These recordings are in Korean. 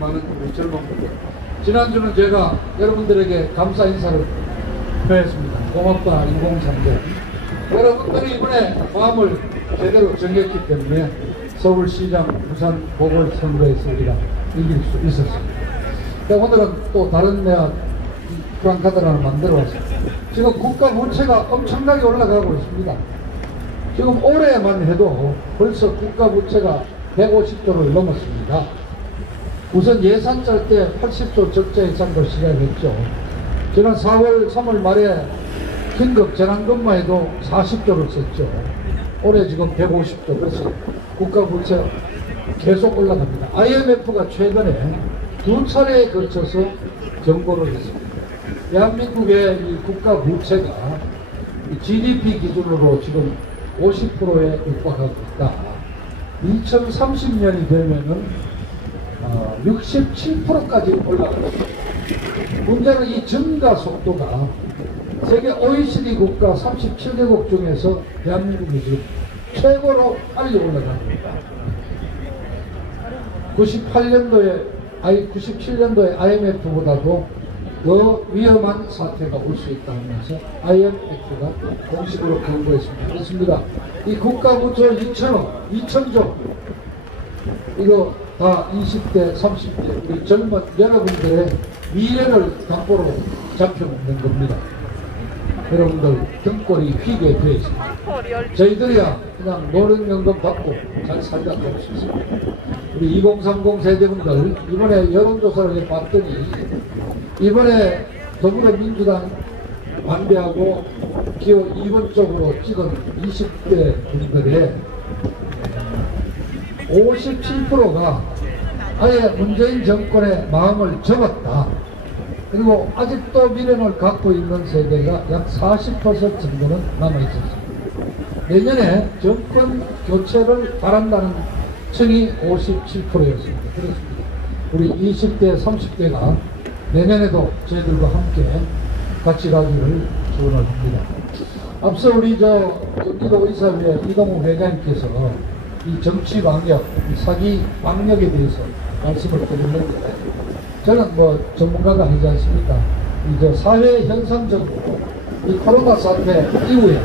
많은 우리 젊은 분들, 지난주는 제가 여러분들에게 감사 인사를 표했습니다. 고맙다 2030. 여러분들이 이번에 마음을 제대로 정했기 때문에 서울시장, 부산 보궐선거에서 우리가 이길 수 있었습니다. 오늘은 또 다른 프랑카드를 하나 만들어 왔습니다. 지금 국가 부채가 엄청나게 올라가고 있습니다. 지금 올해만 해도 벌써 국가 부채가 150조를 넘었습니다. 우선 예산 짤 때 80조 적자 예산도 시작했죠. 지난 4월, 3월 말에 긴급 재난금만 해도 40조를 썼죠. 올해 지금 150조. 그래서 국가 부채 계속 올라갑니다. IMF가 최근에 2차례에 걸쳐서 경고를 했습니다. 대한민국의 이 국가 부채가 GDP 기준으로 지금 50%에 육박하고 있다. 2030년이 되면은 67%까지 올라갑니다. 문제는 이 증가 속도가 세계 OECD 국가 37개국 중에서 대한민국이 지금 최고로 빨리 올라갑니다. 97년도에 IMF보다도 더 위험한 사태가 올 수 있다 하면서 IMF가 공식으로 경고했습니다. 그렇습니다. 이 국가 부채 2천조 이거 다 20대, 30대 우리 젊은 여러분들의 미래를 담보로 잡혀먹는 겁니다. 여러분들 등골이 휘게 되어 있습니다. 저희들이야 그냥 노령연금 받고 잘 살다 갈 수 있습니다. 우리 2030 세대분들 이번에 여론조사를 해봤더니 이번에 더불어민주당 반대하고 기호 2번 쪽으로 찍은 20대 분들의 57%가 아예 문재인 정권의 마음을 접었다. 그리고 아직도 미련을 갖고 있는 세대가 약 40% 정도는 남아있었습니다. 내년에 정권 교체를 바란다는 층이 57%였습니다. 그렇습니다. 우리 20대, 30대가 내년에도 저희들과 함께 같이 가기를 기원을 합니다. 앞서 우리 경기도 의사회 이동욱 회장님께서 이 정치 방역, 이 사기 방역에 대해서 말씀을 드렸는데 저는 뭐 전문가가 아니지 않습니까? 이 사회 현상적으로 이 코로나 사태 이후에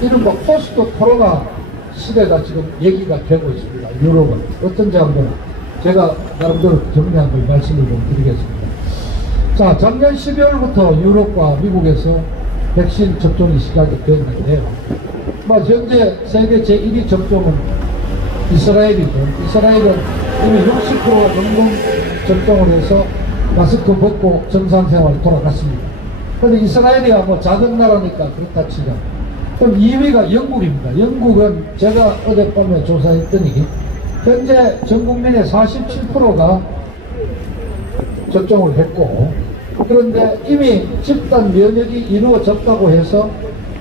이른바 포스트 코로나 시대가 지금 얘기가 되고 있습니다. 유럽은 어떤지 한번 제가 나름대로 정리한 걸 말씀을 좀 드리겠습니다. 자, 작년 12월부터 유럽과 미국에서 백신 접종이 시작이 됐는데요. 현재 세계 제1위 접종은 이스라엘이죠. 이스라엘은 이미 60% 넘는 접종을 해서 마스크 벗고 정상생활 돌아갔습니다. 그런데 이스라엘이야 뭐 작은 나라니까 그렇다 치자. 그럼 2위가 영국입니다. 영국은 제가 어젯밤에 조사했더니 현재 전 국민의 47%가 접종을 했고, 그런데 이미 집단 면역이 이루어졌다고 해서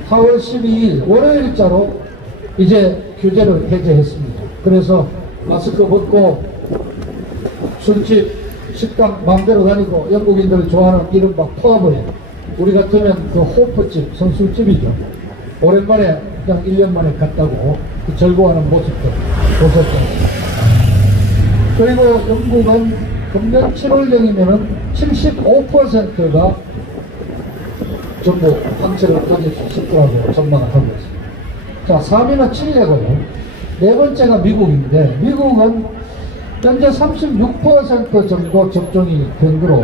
4월 12일 월요일자로 이제 규제를 해제했습니다. 그래서 마스크 벗고 술집, 식당 마음대로 다니고 영국인들 좋아하는 이른바 펍에 우리 같으면 그 호프집, 선술집이죠. 오랜만에 그냥 1년 만에 갔다고 그 즐거워하는 모습도 보셨습니다. 그리고 영국은 금년 7월경이면은 75%가 전부 항체를 가질 수 있더라고 전망을 하고 있습니다. 자, 3위는 칠레고요. 네 번째가 미국인데 미국은 현재 36% 정도 접종이 된 거로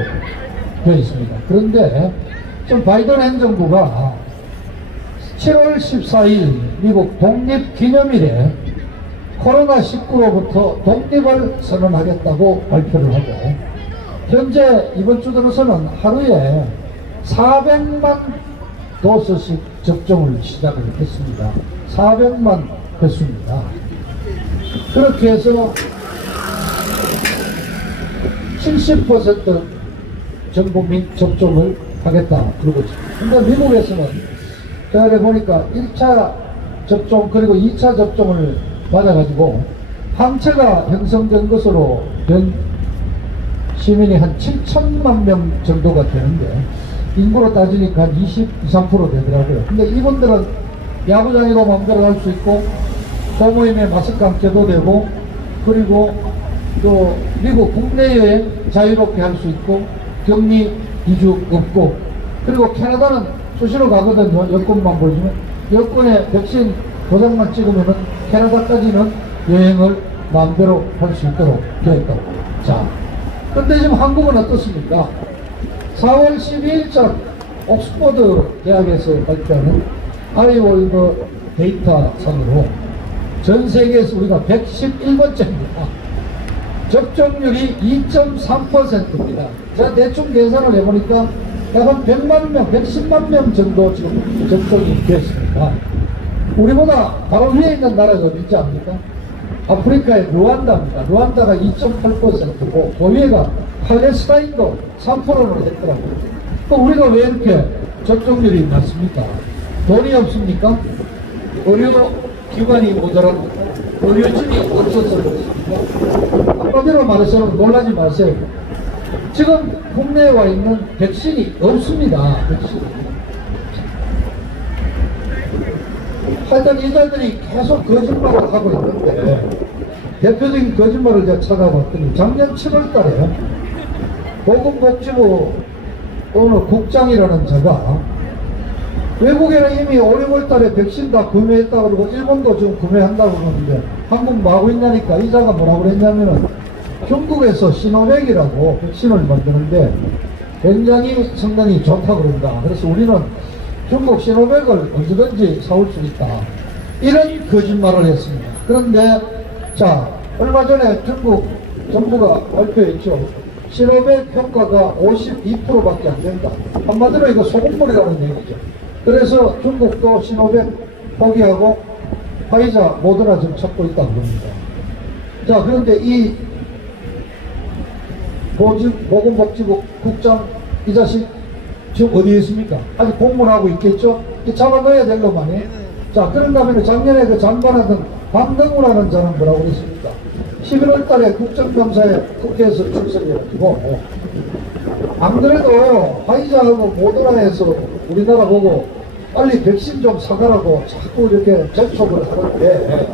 되어 있습니다. 그런데 지금 바이든 행정부가 7월 14일 미국 독립기념일에 코로나19로부터 독립을 선언하겠다고 발표를 하고 현재 이번 주 들어서는 하루에 400만 도스씩 접종을 시작을 했습니다. 400만 횟수입니다. 그렇게 해서 70% 전 국민 접종을 하겠다 그러고 있습니다. 근데 미국에서는 제가 보니까 1차 접종 그리고 2차 접종을 받아가지고 항체가 형성된 것으로 된 시민이 한 7천만 명 정도가 되는데 인구로 따지니까 한 20-23% 되더라고요. 근데 이분들은 야구장에도 마음대로 갈 수 있고 소모임에 마스크 안 껴도 되고 그리고 또 미국 국내 여행 자유롭게 할 수 있고 격리 이주 없고, 그리고 캐나다는 수시로 가거든요. 여권만 보여주면. 여권에 백신 도장만 찍으면은 캐나다까지는 여행을 마음대로 할 수 있도록 되었다고. 자, 근데 지금 한국은 어떻습니까? 4월 12일자 옥스퍼드 대학에서 발표하는 아이월드 데이터상으로 전 세계에서 우리가 111번째입니다. 접종률이 2.3%입니다. 제가 대충 계산을 해보니까 약 한 100만 명, 110만 명 정도 지금 접종이 됐습니다. 우리보다 바로 위에 있는 나라가 어디지 않습니까? 아프리카의 루안다입니다. 루안다가 2.8%고 그 위에가 팔레스타인도 3%로 됐더라고요. 또 우리가 왜 이렇게 접종률이 낮습니까? 돈이 없습니까? 의료기관이 모자랍니까? 의료진이 없어서 그렇습니까? 한마디로 말해서 놀라지 마세요. 지금 국내에 와 있는 백신이 없습니다. 백신이. 하여튼 이자들이 계속 거짓말을 하고 있는데, 대표적인 거짓말을 제가 찾아봤더니 작년 7월 달에 보건복지부 어느 국장이라는 자가 외국에는 이미 5, 6월 달에 백신 다 구매했다고 그러고 일본도 지금 구매한다고 그러는데 한국 뭐 하고 있냐니까 이 자가 뭐라고 그랬냐면은 중국에서 시노백이라고 백신을 만드는데 굉장히 성능이 좋다고 그런다. 그래서 우리는 중국 시노백을 언제든지 사올 수 있다. 이런 거짓말을 했습니다. 그런데 자, 얼마 전에 중국 정부가 발표했죠. 시노백 효과가 52%밖에 안 된다. 한마디로 이거 소금물이라는 얘기죠. 그래서 중국도 시노백 포기하고 화이자, 모더나 지금 찾고 있다고 합니다. 자, 그런데 이 보건복지부 국장 이 자식 지금 어디에 있습니까? 아직 공문하고 있겠죠? 잡아 넣어야 될 것만이. 자, 그런가 하면 작년에 그 장관하던 박능우라는 자는 뭐라고 그랬습니까? 11월 달에 국정감사에 국회에서 출석해가지고 안 그래도 화이자하고 모더나에서 우리나라 보고 빨리 백신 좀 사가라고 자꾸 이렇게 재촉을 하는데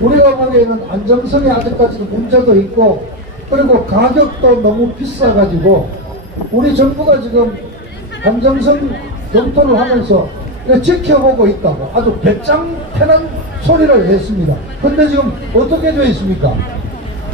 우리가 보기에는 안정성이 아직까지도 문제도 있고 그리고 가격도 너무 비싸가지고 우리 정부가 지금 안정성 검토를 하면서 지켜보고 있다고 아주 배짱태난 소리를 했습니다. 근데 지금 어떻게 되어 있습니까?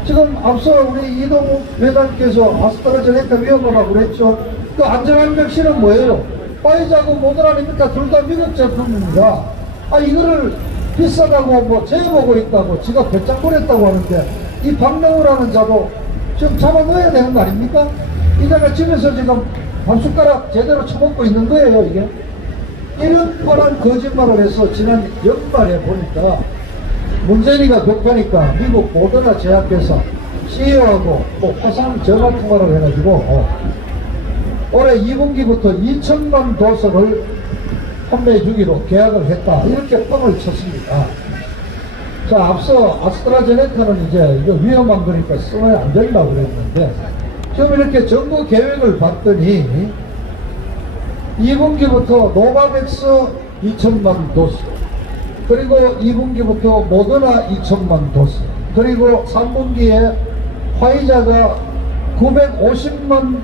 지금 앞서 우리 이동욱 회장께서 아스트라제네카 위험하다고 그랬죠. 그 안전한 백신은 뭐예요? 화이자고 모더나니까 둘 다 미국 제품입니다. 아, 이거를 비싸다고 뭐 재보고 있다고 지가 배짱거렸다고 하는데 이 박명우라는 자도 지금 잡아 넣어야 되는 거 아닙니까? 이 자가 집에서 지금 한 숟가락 제대로 쳐먹고 있는 거예요, 이게. 이런 뻔한 거짓말을 해서 지난 연말에 보니까 문재인이가 급하니까 미국 모더나 제약회사 CEO하고 뭐 화상 전화통화를 해가지고 올해 2분기부터 2천만 도서를 판매해 주기로 계약을 했다. 이렇게 뻥을 쳤습니다. 자, 앞서 아스트라제네카는 이제 이거 위험한 거니까 쓰면 안 된다고 그랬는데 지금 이렇게 정부 계획을 봤더니 2분기부터 노바백스 2천만 도스, 그리고 2분기부터 모더나 2천만 도스, 그리고 3분기에 화이자가 950만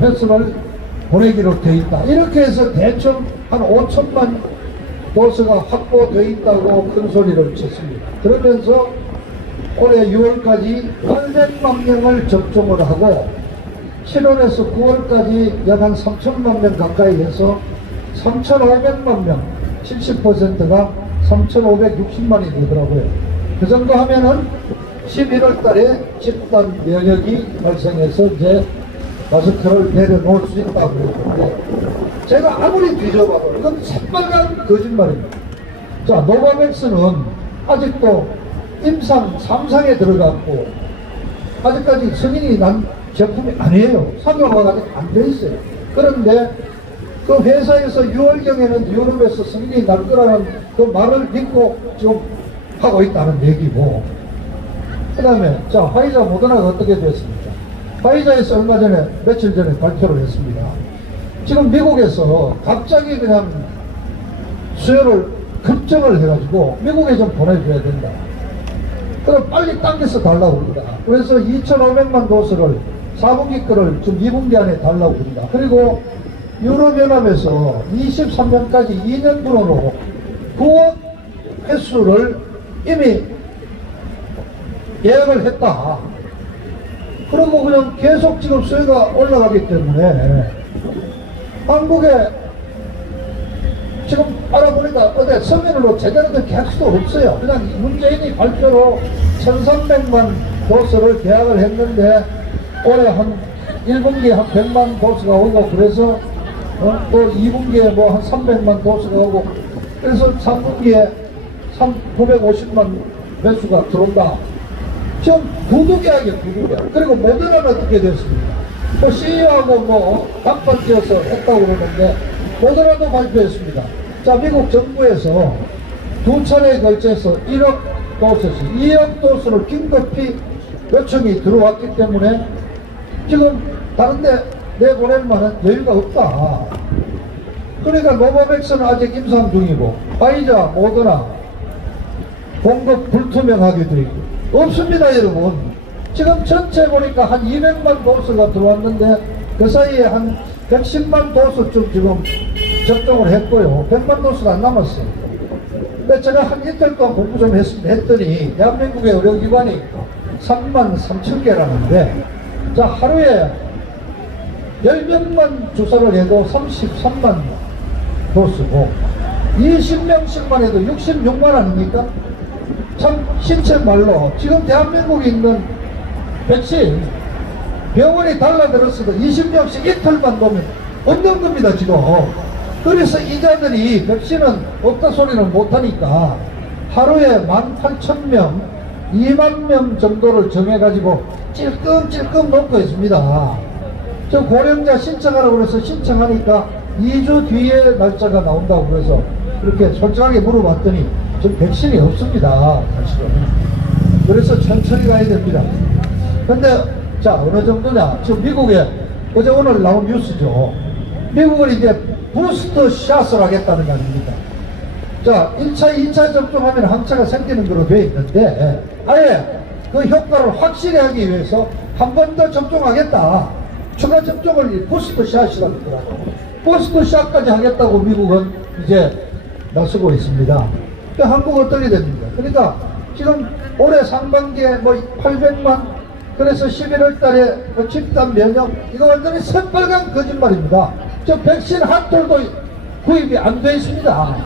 회수를 보내기로 되어 있다. 이렇게 해서 대충 한 5천만 도스가 확보되어 있다고 큰 소리를 쳤습니다. 그러면서 올해 6월까지 800만 명을 접종을 하고 7월에서 9월까지 약 한 3천만 명 가까이 해서 3,500만 명, 70%가 3,560만이 되더라고요. 그 정도 하면은 11월 달에 집단 면역이 발생해서 이제 마스크를 내려놓을 수 있다고 그랬는데 제가 아무리 뒤져봐도 이건 새빨간 거짓말입니다. 자, 노바백스는 아직도 임상 3상에 들어갔고 아직까지 승인이 난 제품이 아니에요. 상용화가 아직 안 돼 있어요. 그런데 그 회사에서 6월경에는 유럽에서 승인이 날 거라는 그 말을 믿고 지금 하고 있다는 얘기고, 그 다음에 자, 화이자 모더나가 어떻게 됐습니까? 화이자에서 얼마 전에 며칠 전에 발표를 했습니다. 지금 미국에서 갑자기 그냥 수요를 급증을 해가지고 미국에 좀 보내줘야 된다. 그럼 빨리 당겨서 달라고 합니다. 그래서 2,500만 도스를 4분기 거를 지금 2분기 안에 달라고 합니다. 그리고 유럽연합에서 23년까지 2년분으로 9억 횟수를 이미 예약을 했다. 그러고 그냥 계속 지금 수요가 올라가기 때문에 한국에 지금 알아보니까 어디 서면으로 제대로 된 계약서도 없어요. 그냥 문재인이 발표로 1,300만 도스를 계약을 했는데 올해 한 1분기에 한 100만 도스가 오고 그래서 또 2분기에 뭐 한 300만 도스가 오고 그래서 3분기에 950만 매수가 들어온다. 지금 구두계약이에요, 구두계약. 그리고 모더나는 어떻게 됐습니까? 뭐 CEO하고 뭐 단판 지어서 했다고 그러는데 모더나도 발표했습니다. 자, 미국 정부에서 두 차례에 걸쳐서 1억 도스씩 2억 도스를 긴급히 요청이 들어왔기 때문에 지금 다른데 내보낼 만한 여유가 없다. 그러니까 노바백스는 아직 임상 중이고 파이자, 모더나 공급 불투명하게 되어 있고 없습니다, 여러분. 지금 전체 보니까 한 200만 도스가 들어왔는데 그 사이에 한 110만 도스쯤 지금 접종을 했고요. 100만 도스가 안 남았어요. 근데 제가 한 이틀 동안 공부 좀 했더니 대한민국의 의료기관이 3만 3천 개라는데 자, 하루에 10명만 주사를 해도 33만 도스고 20명씩만 해도 66만 아닙니까? 참 신체 말로 지금 대한민국에 있는 백신 병원이 달라들었어도 20명씩 이틀만 보면 없는 겁니다, 지금. 그래서 이자들이 백신은 없다 소리는 못하니까 하루에 18,000명 2만 명 정도를 정해가지고 찔끔찔끔 놓고 있습니다. 저 고령자 신청하라고 그래서 신청하니까 2주 뒤에 날짜가 나온다고 그래서 이렇게 솔직하게 물어봤더니 지금 백신이 없습니다, 사실은. 그래서 천천히 가야 됩니다. 근데 자, 어느 정도냐? 지금 미국에 어제 오늘 나온 뉴스죠. 미국은 이제 부스터 샷을 하겠다는 거 아닙니까? 자, 1차, 2차 접종하면 항체가 생기는 거로 되어 있는데 아예 그 효과를 확실히 하기 위해서 한 번 더 접종하겠다. 추가 접종을 부스터 샷이라고 하더라고요. 부스터 샷까지 하겠다고 미국은 이제 나서고 있습니다. 그러니까 한국은 어떻게 됩니까? 그러니까 지금 올해 상반기에 뭐 800만 그래서 11월 달에 그 집단 면역 이거 완전히 새빨간 거짓말입니다. 저 백신 한 톨도 구입이 안 돼 있습니다.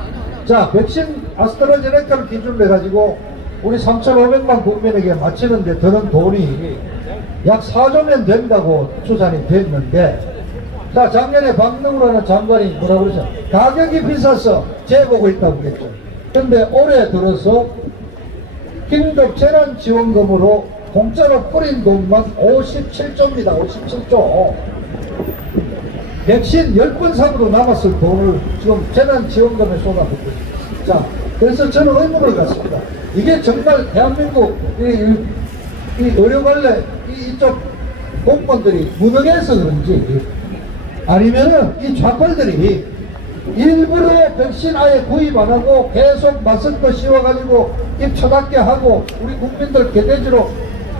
자, 백신 아스트라제네카를 기준으로 해가지고 우리 3,500만 국민에게 맞히는데 드는 돈이 약 4조면 된다고 추산이 됐는데 자, 작년에 박능우라는 장관이 뭐라 그러죠? 가격이 비싸서 재보고 있다고 그랬죠. 근데 올해 들어서 긴급 재난지원금으로 공짜로 뿌린 돈만 57조입니다. 57조. 백신 10번 사고도 남았을 돈을 지금 재난지원금에 쏟아붓고 있습니다. 자, 그래서 저는 의문을 갖습니다. 이게 정말 대한민국 이 의료관리 이쪽 공무원들이 무능해서 그런지 아니면은 이 좌빨들이 일부러 백신 아예 구입 안 하고 계속 마스크 씌워가지고 입 쳐닫게 하고 우리 국민들 개돼지로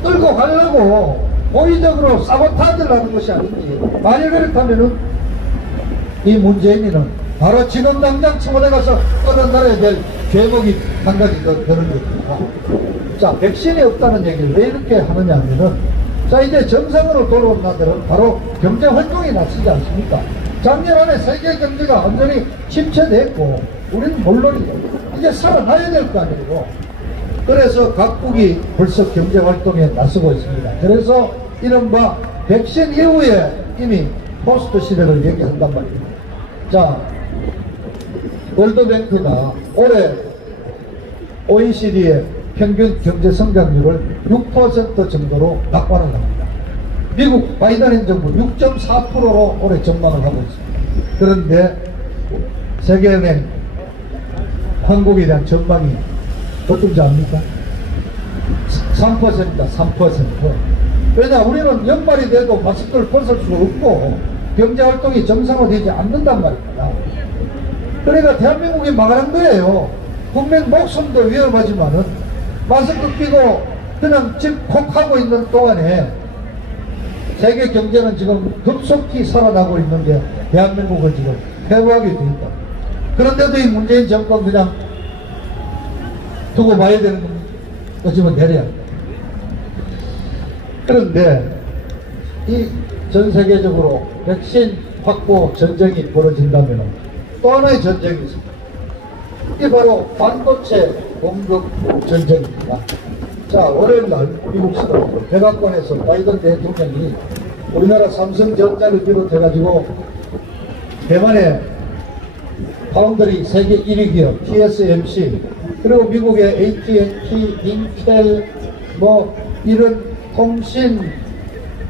끌고 가려고 고의적으로 사보타지를 하는 것이 아닌지. 만일 그렇다면은 이 문재인이는 바로 지금 당장 청와대 가서 끌어내려야 될 죄목이 한 가지 더 되는 겁니다. 자, 백신이 없다는 얘기를 왜 이렇게 하느냐 하면은 자, 이제 정상으로 돌아온 나들은 바로 경제활동이 나서지 않습니까? 작년 안에 세계 경제가 완전히 침체됐고 우리는 물론이고 이제 살아나야 될 거 아니고 그래서 각국이 벌써 경제활동에 나서고 있습니다. 그래서 이른바 백신 이후에 이미 포스트 시대를 얘기한단 말입니다. 자, 월드뱅크가 올해 OECD의 평균 경제 성장률을 6% 정도로 낙관을 합니다. 미국 바이든 행정부 6.4%로 올해 전망을 하고 있습니다. 그런데 세계은행 한국에 대한 전망이 어떤지 압니까? 3%입니다. 3%. 왜냐, 우리는 연말이 돼도 마스크를 벗을 수 없고 경제활동이 정상화되지 않는단 말입니다. 그러니까 대한민국이 망하는 거예요. 국민 목숨도 위험하지만은 마스크 끼고 그냥 집콕하고 있는 동안에 세계 경제는 지금 급속히 살아나고 있는 게 대한민국을 지금 회복하게 돼 있다. 그런데도 이 문재인 정권 그냥 두고 봐야 되는 거지만 내려야. 그런데 이 전 세계적으로 백신 확보 전쟁이 벌어진다면 또 하나의 전쟁이 있습니다. 이게 바로 반도체 공급 전쟁입니다. 자, 월요일날 미국 시도 백악관에서 바이든 대통령이 우리나라 삼성전자를 비롯해가지고 대만의 파운드리 세계 1위 기업 TSMC 그리고 미국의 AT&T, 인텔 뭐 이런 통신,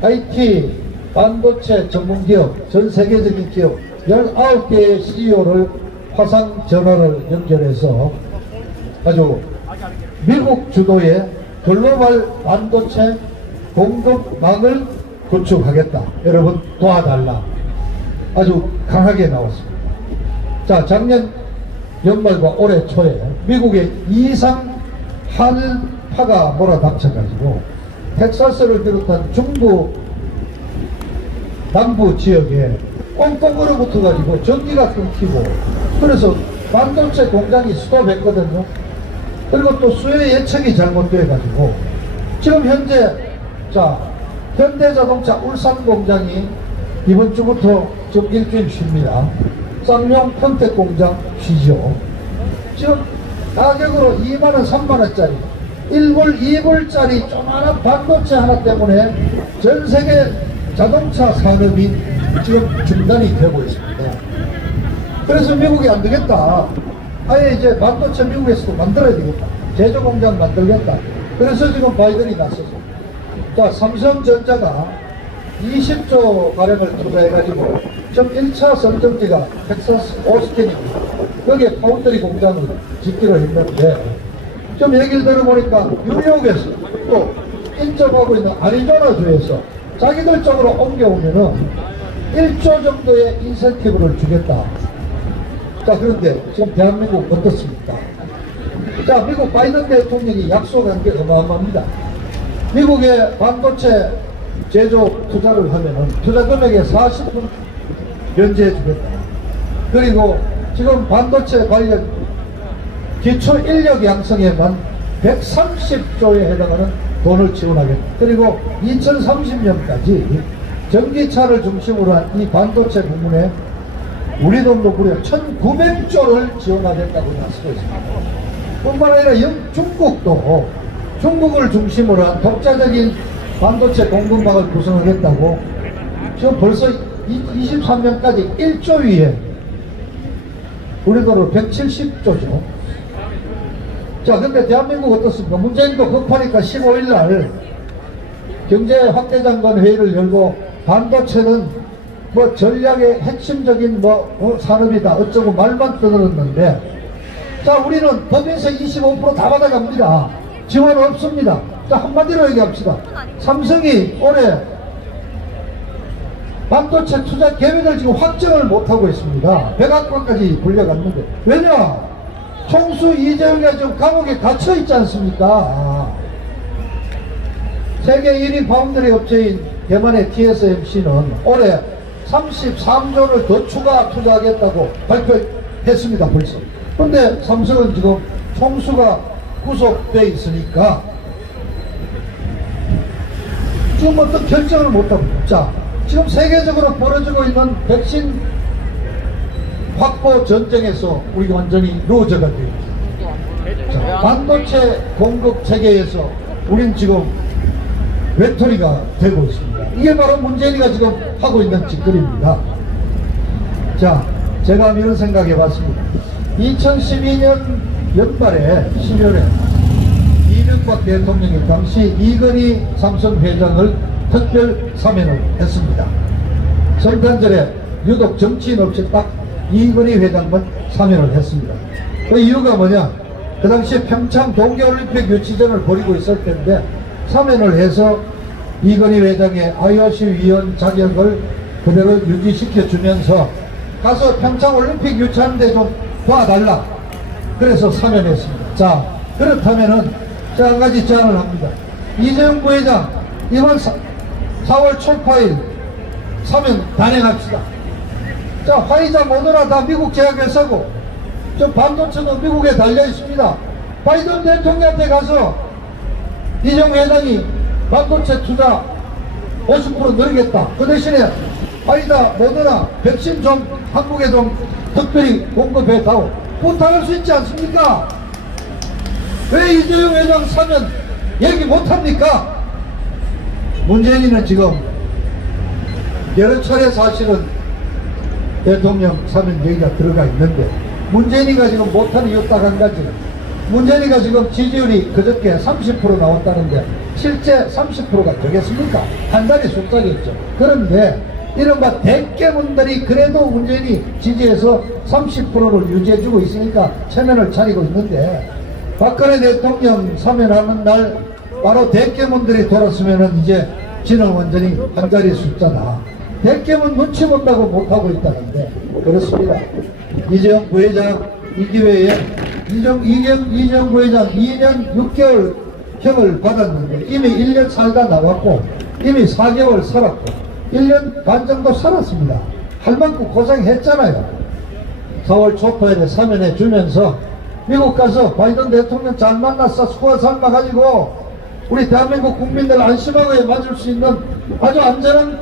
IT, 반도체 전문기업, 전 세계적인 기업 19개의 CEO를 화상 전화를 연결해서 아주 미국 주도의 글로벌 반도체 공급망을 구축하겠다. 여러분 도와달라. 아주 강하게 나왔습니다. 자, 작년 연말과 올해 초에 미국의 이상 한파가 몰아닥쳐가지고 텍사스를 비롯한 중부 남부 지역에 꽁꽁 얼어붙어가지고 전기가 끊기고 그래서 반도체 공장이 스톱했거든요. 그리고 또 수요 예측이 잘못돼가지고 지금 현재 자 현대자동차 울산 공장이 이번 주부터 좀 일주일 쉽니다. 쌍용 컨택 공장 쉬죠. 지금 가격으로 2만원 3만원짜리 1불 2불짜리 조그마한 반도체 하나 때문에 전 세계 자동차 산업이 지금 중단이 되고 있습니다. 그래서 미국이 안 되겠다. 아예 이제 반도체 미국에서도 만들어야 되겠다. 제조 공장 만들겠다. 그래서 지금 바이든이 나서서 자 삼성전자가 20조 가량을 투자해가지고 지금 1차 선정지가 텍사스 오스틴입니다. 여기에 파운드리 공장을 짓기로 했는데 좀 얘기를 들어보니까 뉴욕에서 또 인접하고 있는 아리조나주에서 자기들 쪽으로 옮겨오면은 1조 정도의 인센티브를 주겠다. 자, 그런데 지금 대한민국 어떻습니까? 자, 미국 바이든 대통령이 약속한 게 어마어마합니다. 미국의 반도체 제조 투자를 하면은 투자 금액의 40% 면제해 주겠다. 그리고 지금 반도체 관련 기초 인력 양성에만 130조에 해당하는 돈을 지원하겠다. 그리고 2030년까지 전기차를 중심으로 한 이 반도체 부문에 우리 돈도 무려 1900조를 지원하겠다고 나서고 있습니다. 뿐만 아니라 중국도 중국을 중심으로 한 독자적인 반도체 공급망을 구성하겠다고 지금 벌써 23년까지 1조 위에 우리 돈으로 170조죠. 자, 근데 대한민국 어떻습니까? 문재인도 급하니까 15일날 경제 확대장관 회의를 열고 반도체는 뭐 전략의 핵심적인 산업이다 어쩌고 말만 떠들었는데 자, 우리는 법인세 25% 다 받아갑니다. 지원 없습니다. 자, 한마디로 얘기합시다. 삼성이 올해 반도체 투자 계획을 지금 확정을 못하고 있습니다. 백악관까지 불려갔는데 왜냐? 총수 이재용이 지금 감옥에 갇혀 있지 않습니까? 세계 1위 파운드리 업체인 대만의 TSMC는 올해 33조를 더 추가 투자하겠다고 발표했습니다. 벌써. 근데 삼성은 지금 총수가 구속돼 있으니까 지금 어떤 결정을 못하고. 자, 지금 세계적으로 벌어지고 있는 백신 확보 전쟁에서 우리가 완전히 루저가 되어 있습니다. 반도체 공급 체계에서 우린 지금 외톨이가 되고 있습니다. 이게 바로 문재인이가 지금 하고 있는 짓거리입니다. 자, 제가 이런 생각해 봤습니다. 2012년 연말에 12월에 이명박 대통령이 당시 이건희 삼성 회장을 특별 사면을 했습니다. 성탄절에 유독 정치인 없이 딱 이건희 회장만 사면을 했습니다. 그 이유가 뭐냐? 그 당시에 평창 동계올림픽 유치전을 벌이고 있을 텐데 사면을 해서 이건희 회장의 IOC 위원 자격을 그대로 유지시켜 주면서 가서 평창올림픽 유치하는데 좀 도와달라. 그래서 사면했습니다. 자, 그렇다면은 제가 한 가지 제안을 합니다. 이재용 부회장 이번 4월 초파일 사면 단행합시다. 자, 화이자 모더나 다 미국 제약회사고 저 반도체도 미국에 달려 있습니다. 바이든 대통령한테 가서 이재용 회장이 반도체 투자 50% 늘리겠다. 그 대신에 화이자 모더나 백신 좀 한국에 좀 특별히 공급해다오 부탁할 수 있지 않습니까? 왜 이재용 회장 사면 얘기 못합니까? 문재인은 지금 여러 차례 사실은 대통령 사면 얘기가 들어가 있는데 문재인이가 지금 못하는 이유 딱 한 가지. 문재인이가 지금 지지율이 그저께 30% 나왔다는데 실제 30%가 되겠습니까? 한 자리 숫자겠죠. 그런데 이른바 대깨문들이 그래도 문재인이 지지해서 30%를 유지해주고 있으니까 체면을 차리고 있는데 박근혜 대통령 사면하는 날 바로 대깨문들이 돌았으면은 이제 지는 완전히 한 자리 숫자다. 대깨문 눈치 본다고 못하고 있다는데 그렇습니다. 이재용 부회장 이 기회에 이재용 부회장 2년 6개월 형을 받았는데 이미 1년 살다 나왔고 이미 4개월 살았고 1년 반 정도 살았습니다. 할 만큼 고생했잖아요. 4월 초파일에 사면해 주면서 미국 가서 바이든 대통령 잘 만났어 수고 삶아가지고 우리 대한민국 국민들 안심하고 맞을 수 있는 아주 안전한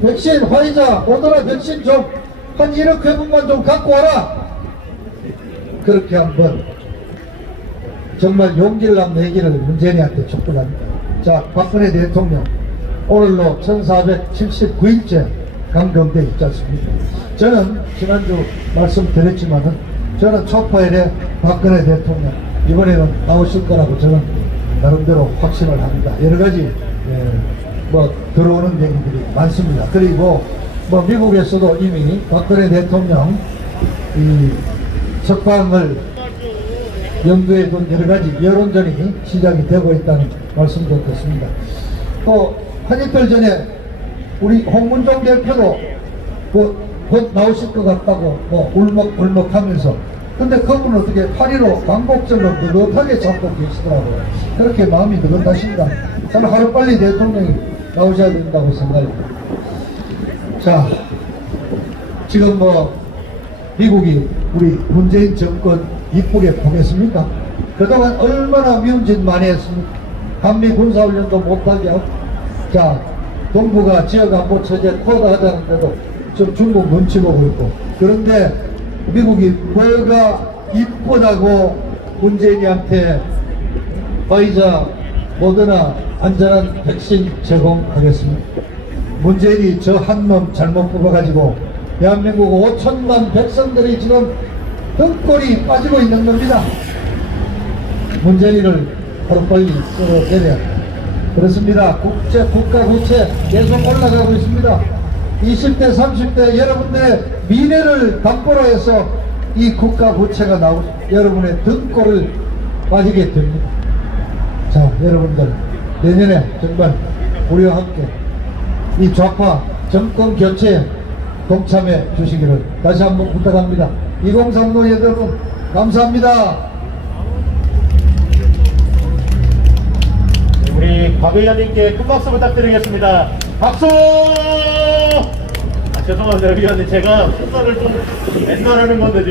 백신 화이자 모더나 백신 좀 한 1억 회분만 좀 갖고 와라. 그렇게 한번 정말 용기를 한번 얘기를 문재인한테 촉구합니다. 자, 박근혜 대통령 오늘로 1479일째 감금돼 있지 않습니까? 저는 지난주 말씀드렸지만은 저는 초파일에 박근혜 대통령 이번에는 나오실 거라고 저는 나름대로 확신을 합니다. 여러가지 뭐 들어오는 얘기들이 많습니다. 그리고 뭐 미국에서도 이미 박근혜 대통령 이 석방을 염두에 둔 여러가지 여론전이 시작이 되고 있다는 말씀도 듣습니다. 또 한 이틀 전에 우리 홍문종 대표도 곧 나오실 것 같다고 뭐 울먹울먹 하면서 근데 그분은 어떻게 8.15 광복절로 느긋하게 잡고 계시더라고요. 그렇게 마음이 느긋하십니다. 저는 하루빨리 대통령이 나오셔야 된다고 생각합니다. 자, 지금 뭐 미국이 우리 문재인 정권 이쁘게 보겠습니까? 그동안 얼마나 미운 짓 많이 했습니까? 한미 군사훈련도 못하게 하고 자, 동북아 지역안보체제 쿼드 하자는데도 좀 중국 눈치 보고 있고 그런데 미국이 뭐가 이쁘다고 문재인한테 화이자 모더나 안전한 백신 제공하겠습니다. 문재인이 저 한 놈 잘못 뽑아가지고 대한민국 5천만 백성들이 지금 등골이 빠지고 있는 겁니다. 문재인을 하루빨리 끌어내려야 합니다. 그렇습니다. 국가 부채 계속 올라가고 있습니다. 20대 30대 여러분들의 미래를 담보로 해서 이 국가 부채가 여러분의 등골을 빠지게 됩니다. 자, 여러분들 내년에 정말 우리와 함께 이 좌파 정권 교체에 동참해 주시기를 다시 한번 부탁합니다. 2030 여러분 감사합니다. 우리 박 의원님께 큰 박수 부탁드리겠습니다. 박수! 죄송합니다 의원님, 제가 순서를 좀 맨날 하는 건데